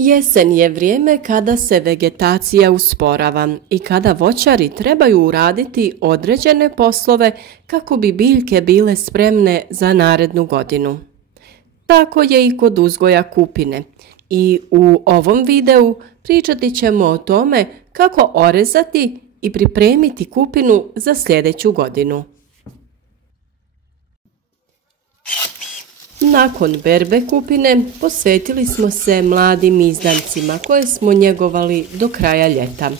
Jesen je vrijeme kada se vegetacija usporava i kada voćari trebaju uraditi određene poslove kako bi biljke bile spremne za narednu godinu. Tako je i kod uzgoja kupine. I u ovom videu pričati ćemo o tome kako orezati i pripremiti kupinu za sljedeću godinu. Nakon berbe kupine posvetili smo se mladim izdancima koje smo njegovali do kraja ljeta.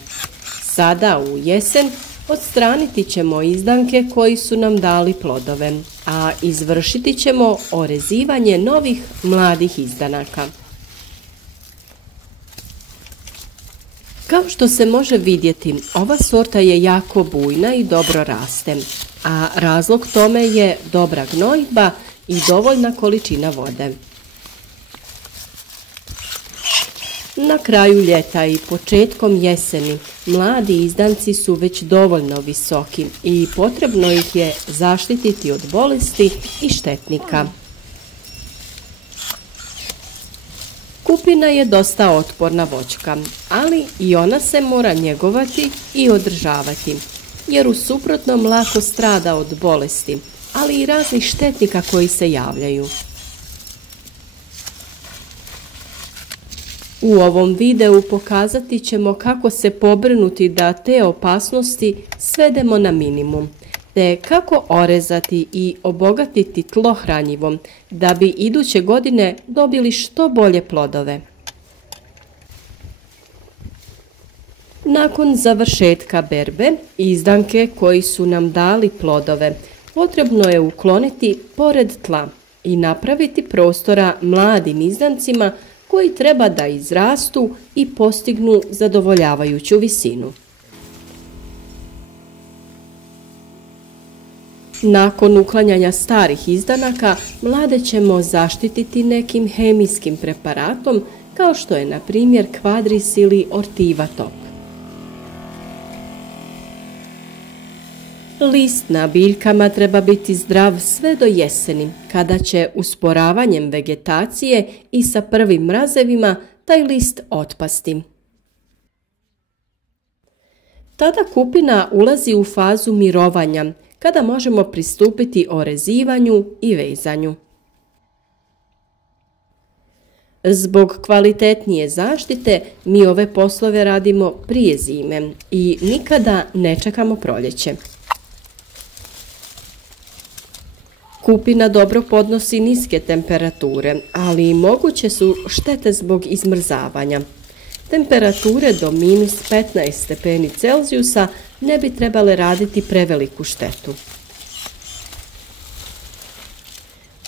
Sada u jesen odstraniti ćemo izdanke koji su nam dali plodove, a izvršiti ćemo orezivanje novih mladih izdanaka. Kao što se može vidjeti, ova sorta je jako bujna i dobro raste, a razlog tome je dobra gnojidba i dovoljna količina vode. Na kraju ljeta i početkom jeseni mladi izdanci su već dovoljno visoki i potrebno ih je zaštititi od bolesti i štetnika. Kupina je dosta otporna voćka, ali i ona se mora njegovati i održavati, jer u suprotnom lako strada od bolesti, ali i raznih štetnika koji se javljaju. U ovom videu pokazati ćemo kako se pobrinuti da te opasnosti svedemo na minimum, te kako orezati i obogatiti tlo hranjivom da bi iduće godine dobili što bolje plodove. Nakon završetka berbe, izdanke koji su nam dali plodove potrebno je ukloniti pored tla i napraviti prostora mladim izdancima koji treba da izrastu i postignu zadovoljavajuću visinu. Nakon uklanjanja starih izdanaka, mlade ćemo zaštititi nekim hemijskim preparatom kao što je na primjer Quadris ili Ortiva Top. List na biljkama treba biti zdrav sve do jeseni, kada će usporavanjem vegetacije i sa prvim mrazevima taj list otpasti. Tada kupina ulazi u fazu mirovanja, kada možemo pristupiti orezivanju i vezanju. Zbog kvalitetnije zaštite mi ove poslove radimo prije zime i nikada ne čekamo proljeće. Kupina dobro podnosi niske temperature, ali i moguće su štete zbog izmrzavanja. Temperature do minus 15 stepeni Celzijusa ne bi trebale raditi preveliku štetu.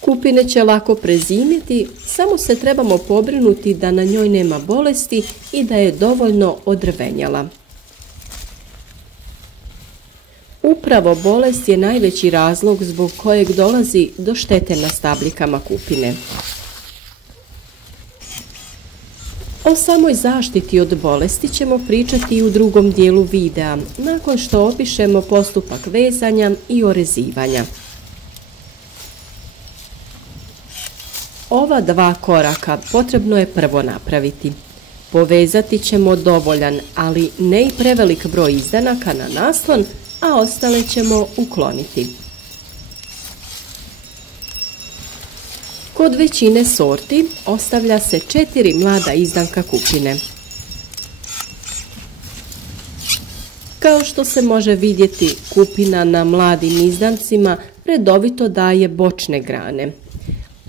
Kupine će lako prezimiti, samo se trebamo pobrinuti da na njoj nema bolesti i da je dovoljno odrvenjala. Upravo bolest je najveći razlog zbog kojeg dolazi do štete na stabljikama kupine. O samoj zaštiti od bolesti ćemo pričati i u drugom dijelu videa, nakon što opišemo postupak vezanja i orezivanja. Ova dva koraka potrebno je prvo napraviti. Povezati ćemo dovoljan, ali ne i prevelik broj izdanaka na naslon, a ostale ćemo ukloniti. Kod većine sorti ostavlja se 4 mlada izdanka kupine. Kao što se može vidjeti, kupina na mladim izdancima redovito daje bočne grane.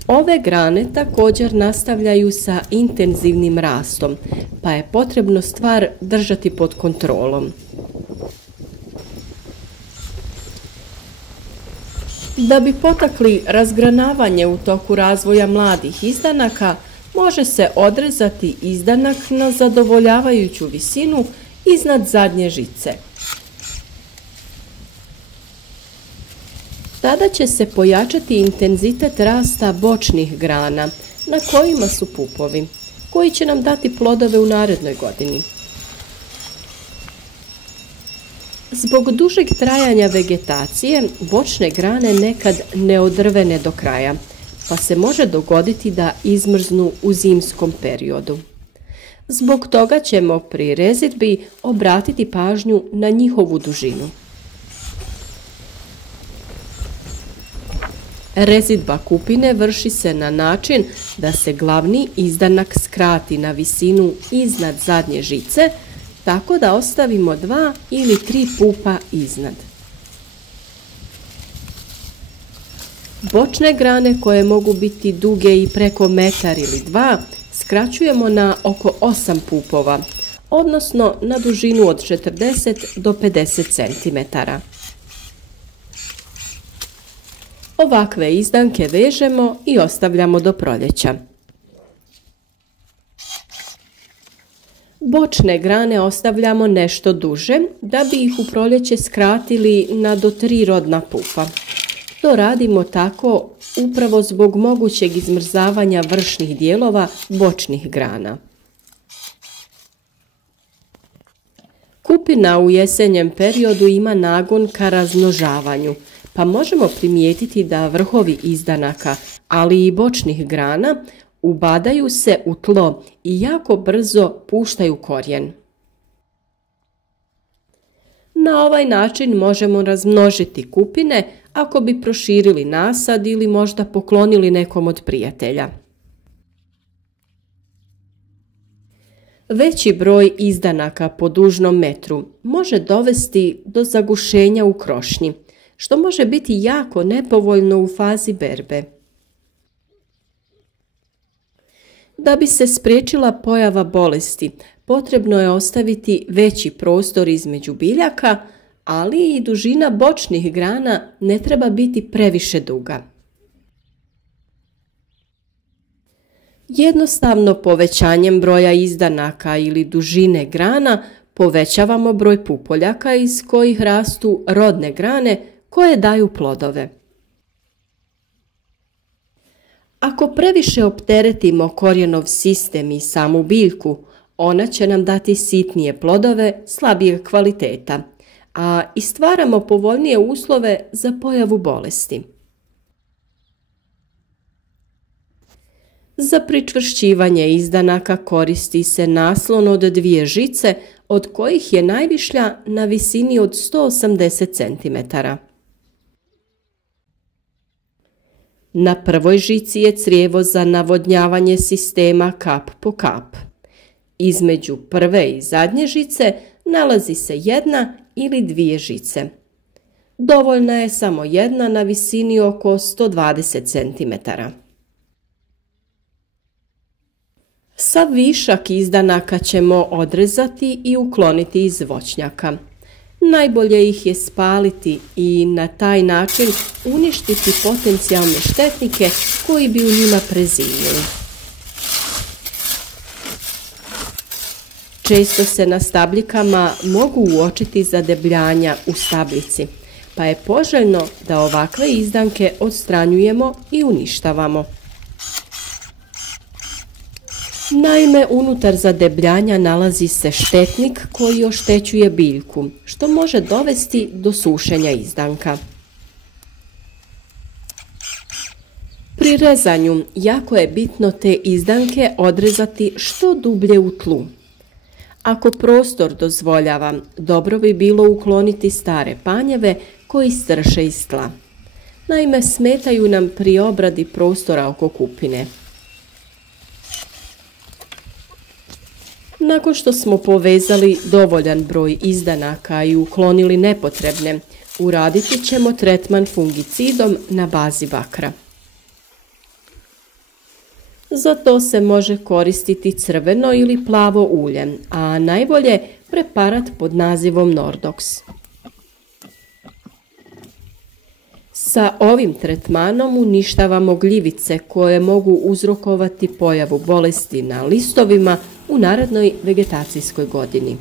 Ove grane također nastavljaju sa intenzivnim rastom, pa je potrebno stvar držati pod kontrolom. Da bi potakli razgranavanje u toku razvoja mladih izdanaka, može se odrezati izdanak na zadovoljavajuću visinu iznad zadnje žice. Tada će se pojačati intenzitet rasta bočnih grana na kojima su pupovi, koji će nam dati plodove u narednoj godini. Zbog dužeg trajanja vegetacije, bočne grane nekad ne odrvene do kraja, pa se može dogoditi da izmrznu u zimskom periodu. Zbog toga ćemo pri rezidbi obratiti pažnju na njihovu dužinu. Rezidba kupine vrši se na način da se glavni izdanak skrati na visinu iznad zadnje žice, tako da ostavimo 2 ili 3 pupa iznad. Bočne grane, koje mogu biti duge i preko metar ili 2, skraćujemo na oko 8 pupova, odnosno na dužinu od 40 do 50 cm. Ovakve izdanke vežemo i ostavljamo do proljeća. Bočne grane ostavljamo nešto duže da bi ih u proljeće skratili na do 3 rodna pupa. To radimo tako upravo zbog mogućeg izmrzavanja vršnih dijelova bočnih grana. Kupina u jesenjem periodu ima nagon ka razmnožavanju, pa možemo primijetiti da vrhovi izdanaka, ali i bočnih grana, ubadaju se u tlo i jako brzo puštaju korijen. Na ovaj način možemo razmnožiti kupine ako bi proširili nasad ili možda poklonili nekom od prijatelja. Veći broj izdanaka po dužnom metru može dovesti do zagušenja u krošnji, što može biti jako nepovoljno u fazi berbe. Da bi se spriječila pojava bolesti, potrebno je ostaviti veći prostor između biljaka, ali i dužina bočnih grana ne treba biti previše duga. Jednostavno povećanjem broja izdanaka ili dužine grana povećavamo broj pupoljaka iz kojih rastu rodne grane koje daju plodove. Ako previše opteretimo korijenov sistem i samu biljku, ona će nam dati sitnije plodove slabijeg kvaliteta, a i stvaramo povoljnije uslove za pojavu bolesti. Za pričvršćivanje izdanaka koristi se naslon od 2 žice, od kojih je najvišlja na visini od 180 cm. Na prvoj žici je crijevo za navodnjavanje sistema kap po kap. Između prve i zadnje žice nalazi se 1 ili 2 žice. Dovoljna je samo jedna na visini oko 120 cm. Sav višak izdanaka ćemo odrezati i ukloniti iz voćnjaka. Najbolje ih je spaliti i na taj način uništiti potencijalne štetnike koji bi u njima prezimili. Često se na stabljikama mogu uočiti zadebljanja u stabljici, pa je poželjno da ovakve izdanke odstranjujemo i uništavamo. Naime, unutar zadebljanja nalazi se štetnik koji oštećuje biljku, što može dovesti do sušenja izdanka. Pri rezanju jako je bitno te izdanke odrezati što dublje u tlu. Ako prostor dozvoljava, dobro bi bilo ukloniti stare panjeve koji strše iz tla. Naime, smetaju nam pri obradi prostora oko kupine. Nakon što smo povezali dovoljan broj izdanaka i uklonili nepotrebne, uraditi ćemo tretman fungicidom na bazi bakra. Za to se može koristiti crveno ili plavo ulje, a najbolje preparat pod nazivom Nordox. Sa ovim tretmanom uništavamo gljivice koje mogu uzrokovati pojavu bolesti na listovima u narednoj vegetacijskoj godini.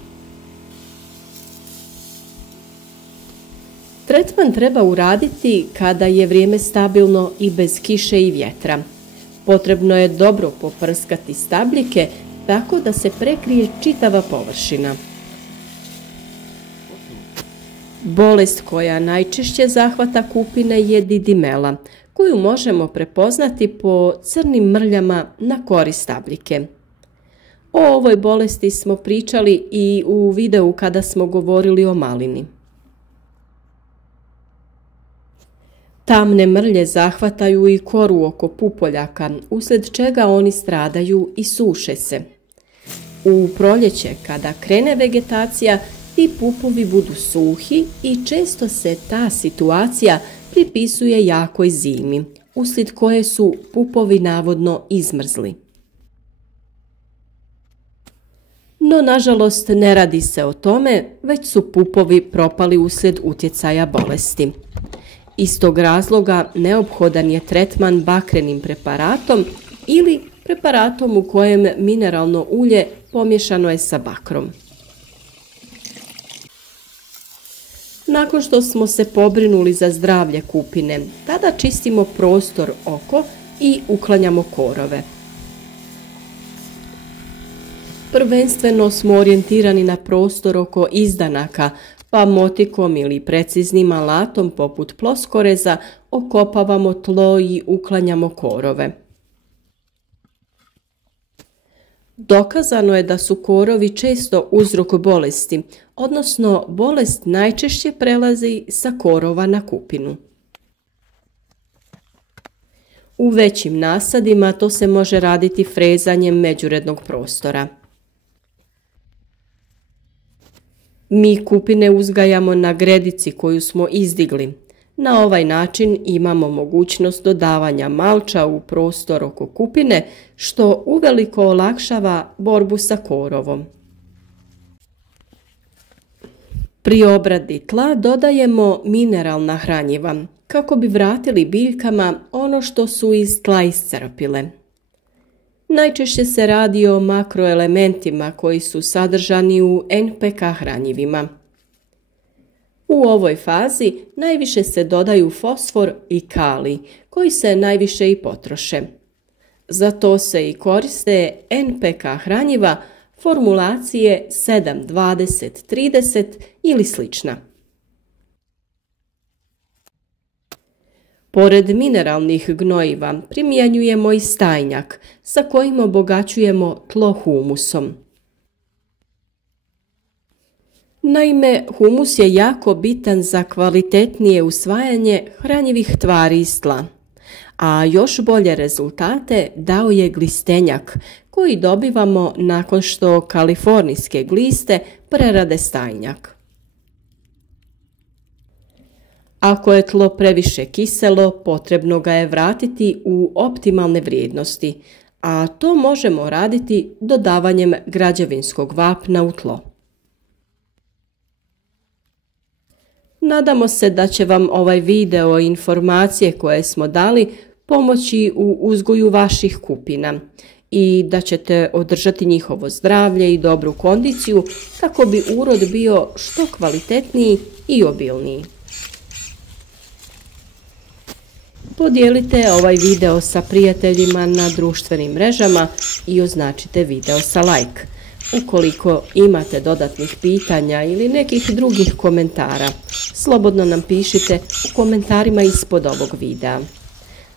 Tretman treba uraditi kada je vrijeme stabilno i bez kiše i vjetra. Potrebno je dobro poprskati stabljike tako da se prekrije čitava površina. Bolest koja najčešće zahvata kupine je didimela, koju možemo prepoznati po crnim mrljama na kori stabljike. O ovoj bolesti smo pričali i u videu kada smo govorili o malini. Tamne mrlje zahvataju i koru oko pupoljaka, uslijed čega oni stradaju i suše se. U proljeće, kada krene vegetacija, ti pupovi budu suhi i često se ta situacija pripisuje jakoj zimi, uslijed koje su pupovi navodno izmrzli. No, nažalost, ne radi se o tome, već su pupovi propali uslijed utjecaja bolesti. Iz tog razloga neophodan je tretman bakrenim preparatom ili preparatom u kojem mineralno ulje pomiješano je sa bakrom. Nakon što smo se pobrinuli za zdravlje kupine, tada čistimo prostor oko i uklanjamo korove. Prvenstveno smo orijentirani na prostor oko izdanaka, pa motikom ili preciznim alatom poput ploskoreza okopavamo tlo i uklanjamo korove. Dokazano je da su korovi često uzrok bolesti, odnosno bolest najčešće prelazi sa korova na kupinu. U većim nasadima to se može raditi frezanjem međurednog prostora. Mi kupine uzgajamo na gredici koju smo izdigli. Na ovaj način imamo mogućnost dodavanja malča u prostor oko kupine, što uveliko olakšava borbu sa korovom. Pri obradi tla dodajemo mineralna hranjiva, kako bi vratili biljkama ono što su iz tla iscrpile. Najčešće se radi o makroelementima koji su sadržani u NPK hranjivima. U ovoj fazi najviše se dodaju fosfor i kalij, koji se najviše i potroše. Za to se i koriste NPK hranjiva formulacije 7, 20, 30 ili slična. Pored mineralnih gnojiva primjenjujemo i stajnjak, sa kojim obogaćujemo tlo humusom. Naime, humus je jako bitan za kvalitetnije usvajanje hranjivih tvari iz tla, a još bolje rezultate dao je glistenjak, koji dobivamo nakon što kalifornijske gliste prerade stajnjak. Ako je tlo previše kiselo, potrebno ga je vratiti u optimalne vrijednosti, a to možemo raditi dodavanjem građevinskog vapna u tlo. Nadamo se da će vam ovaj video i informacije koje smo dali pomoći u uzgoju vaših kupina i da ćete održati njihovo zdravlje i dobru kondiciju kako bi urod bio što kvalitetniji i obilniji. Podijelite ovaj video sa prijateljima na društvenim mrežama i označite video sa like. Ukoliko imate dodatnih pitanja ili nekih drugih komentara, slobodno nam pišite u komentarima ispod ovog videa.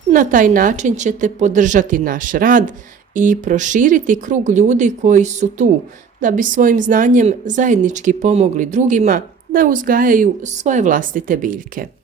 Na taj način ćete podržati naš rad i proširiti krug ljudi koji su tu da bi svojim znanjem zajednički pomogli drugima da uzgajaju svoje vlastite biljke.